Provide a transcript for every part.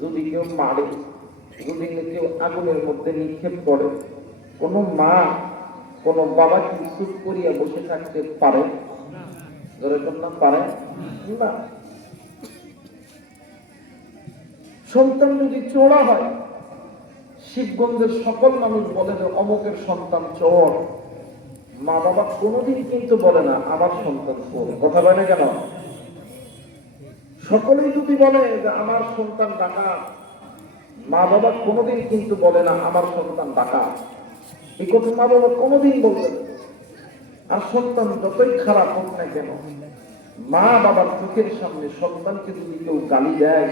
যদি কেউ মারে, যদি কেউ আগুনের মধ্যে নিক্ষেপ করে, কোন মা কোন বাবা কি চুপ করিয়া বসে থাকতে পারে? ধরে না পারে না। সন্তান যদি চোরা হয়, শিবগঞ্জের সকল মানুষ বলে যে অমুকের সন্তান চোর, মা বাবা কোনোদিন কিন্তু বলে না আমার সন্তান চোর। কথা বলে কেন? সকলেই যদি বলে যে আমার সন্তান ডাকাত, মা বাবা কোনোদিন কিন্তু বলে না আমার সন্তান ডাকাত। এই কথা মা বাবা কোনোদিন বলবে না। আর সন্তান যতই খারাপ হোক না কেন, মা বাবার চোখের সামনে সন্তানকে যদি কেউ গালি দেয়,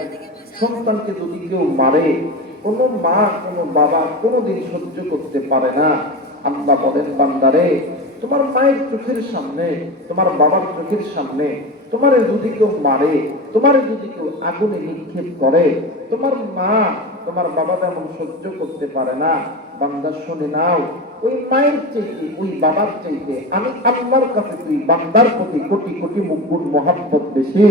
সন্তানকে যদি কেউ মারে, কোনো মা কোনো বাবা কোনোদিন সহ্য করতে পারে না। আল্লাহ বলেন, বান্দারে তোমার মায়ের চোখের সামনে, তোমার বাবার চোখের সামনে তোমারে যদি কেউ মারে, তোমারে যদি কেউ আগুনে নিক্ষেপ করে, তোমার মা তোমার বাবা তেমন সহ্য করতে পারে না। বান্দা শুনে নাও, ওই মায়ের চাইতে, ওই বাবার চাইতে আমি আল্লাহর কাছে তুই বান্দার প্রতি কোটি কোটি মুকুট মহাব্বত বেশি।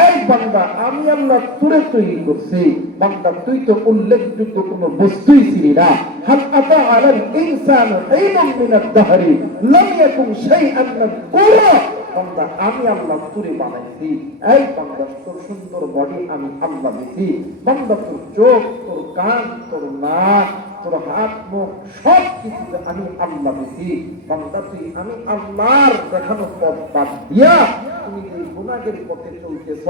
এই বান্দা, আমি আল্লাহ তোরে তৈরি করছি। বান্দা, তুই তো উল্লেখযোগ্য কোনো বস্তুই ছিলি না। হাল আতা আলাল ইনসানু হিনুম মিনাদ দাহরি লাম ইয়াকুন শাইআন মাযকুরা। বান্দা, আমি আল্লাহ তোরে বানাইছি। এই বান্দা, তোর সুন্দর বডি আমি আল্লাহ দিছি। বান্দা, তোর চোখ, তোর কান, তোর নাক, তোর হাত, মুখ সব কিছুতে আমি আল্লাহ দিছি। বান্দা, তুই আমি আল্লাহর দেখানো পথ বাদ দিয়া তুমি যে গুনাহের পথে চলতেছ,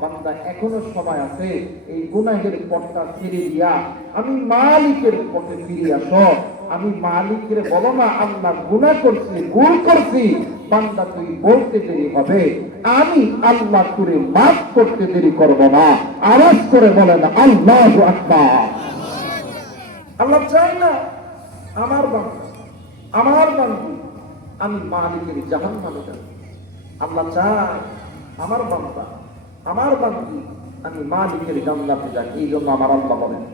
বান্দা এখনো সময় আছে। এই গুনাহের পথটা ছেড়ে দিয়া আমি মালিকের পথে ফিরে আসো। আমি মালিকের বলো না আল্লাহ গুনাহ করছি, ভুল করছি। বান্দা, তুই বলতে দেরি হবে, আমি আল্লাহ তোরে মাফ করতে দেরি করব না। আওয়াজ করে বলেন আল্লাহু আকবার। আল্লাহ চাই না আমার বান্দা, আমার বান্দী আমি মালিকের জাহান্নামে যাব। আল্লাহ চায় আমার বান্দা, আমার বান্দী আমি মালিকের জান্নাতে যাই। এই জন্য আমার আল্লাহ বলেন,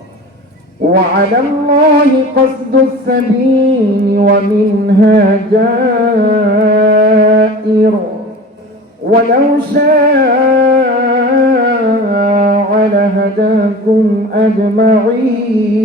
وعلى الله قصد السبيل ومنها جائر ولو شاء لهداكم أجمعين।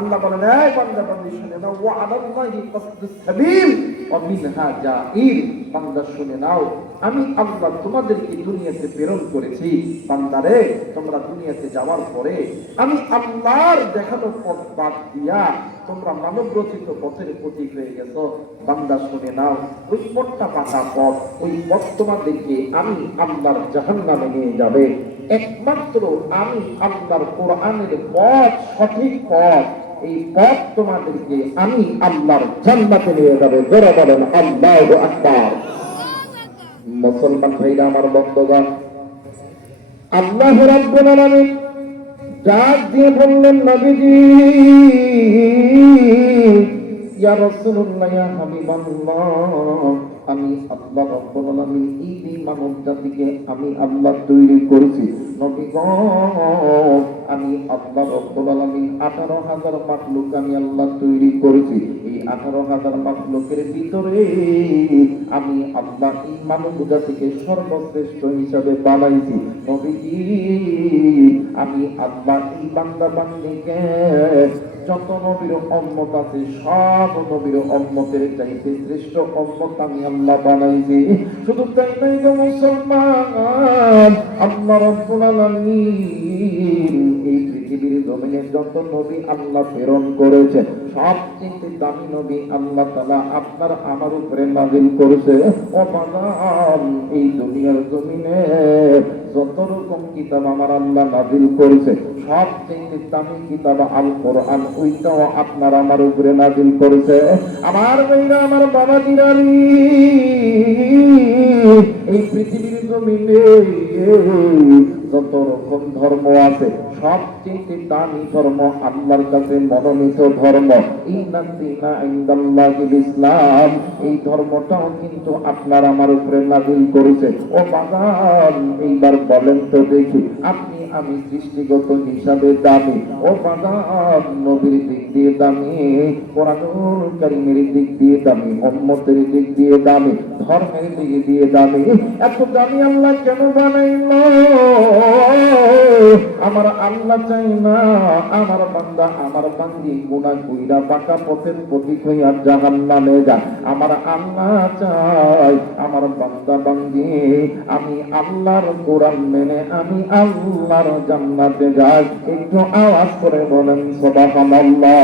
আল্লাহ বলেন, এই বান্দা বান্দী শুনে নাও, ওয়া আলাল্লাহি কাসদুস সাবিল ওয়া মিনহা জাইর। বান্দা শুনে নাও, আমি আল্লাহ তোমাদেরকে দুনিয়াতে প্রেরণ করেছি। বান্দারে, তোমরা দুনিয়াতে যাওয়ার পরে আমি আল্লাহর দেখানো পথ বাদ দিয়া তোমরা মানব রচিত পথের প্রতীক হয়ে গেছো। বান্দা শুনে নাও, ওই পথটা পাকা পথ, ওই পথ তোমাদেরকে আমি আল্লাহর জাহান্নামে নিয়ে যাবে। একমাত্র আমি আল্লাহর কোরআনের পথ সঠিক পথ। এই পথ তোমাদেরকে আমি আল্লাহর জান্নাতে নিয়ে যাবে। জোরে বলেন আল্লাহু আকবার। মুসলমান ভাইরা আমার, বন্ধুগণ, আল্লাহ রাব্বুল আলামিন ডাক দিয়ে বললেন, নবীজি, ইয়া রাসূলুল্লাহ, ইয়া হাবিবাল্লাহ, আমি আল্লাহ রাব্বুল আলামিন এই মানব জাতিকে আমি আল্লাহ তৈরি করেছি। নবী গো, আমি আল্লাহ রাব্বুল আলামিন 18,000 মাখলুক আমি আল্লাহ তৈরি করেছি। এই 18,000 মাখলুকের ভিতরে আমি আল্লাহ এই মানব জাতিকে সর্বশ্রেষ্ঠ হিসাবে বানাইছি। নবীজি, আমি আল্লাহ এই বান্দা বান্দীকে যত নবীর উম্মত আছে সব নবীর উম্মতের চাইতে শ্রেষ্ঠ উম্মত আমি আল্লাহ বানাইছি। শুধু তাই নয় গো মুসলমান, আল্লাহ রাব্বুল আলামিন এই পৃথিবীর জমিনে যত নবী আল্লাহ প্রেরণ করেছে সবচেয়ে দামি নবী আল্লাহ তাআলা আপনার আমার উপরে নাযিল করেছে। ও বান্দাম, এই দুনিয়ার জমিনে যত রকম কিতাব আমার আল্লাহ নাযিল করেছে সবচেয়ে দামি কিতাব আল কোরআন, ওইটাও আপনার আমার উপরে নাযিল করেছে। আমার ভাইরা, আমার বাবা দিরানি, এই পৃথিবীর জমিনে যত রকম ধর্ম আছে সবচেয়ে দামি ধর্ম আল্লাহর কাছে মনোনীত ধর্ম ইন্নাদ দীনা ইনদাল্লাহিল ইসলাম। এই ধর্মটাও কিন্তু আপনার আমার উপরে নাযিল করেছে। ও বাগান, এইবার বলেন তো দেখি, আপনি আমি সৃষ্টিগত হিসাবে দামি, ও বাগান নবীর দিক দিয়ে দামি, কোরআনুল কারীমের দিক দিয়ে দামি, উম্মতের দিক দিয়ে দামি, ধর্মের দিক দিয়ে দামি। এত দামি আল্লাহ কেন বানাইলো? আমার আল্লাহ চাই না আমার বান্দা আমার বান্দি গুনাহ কইরা পাকা পথের পথিক হইয়া জাহান্নামে যায়। আমার আল্লাহ চাই আমার বান্দা বান্দি আমি আল্লাহর কোরআন মেনে আমি আল্লাহর জান্নাতে যাই। একটু আওয়াজ করে বলেন সুবহানাল্লাহ।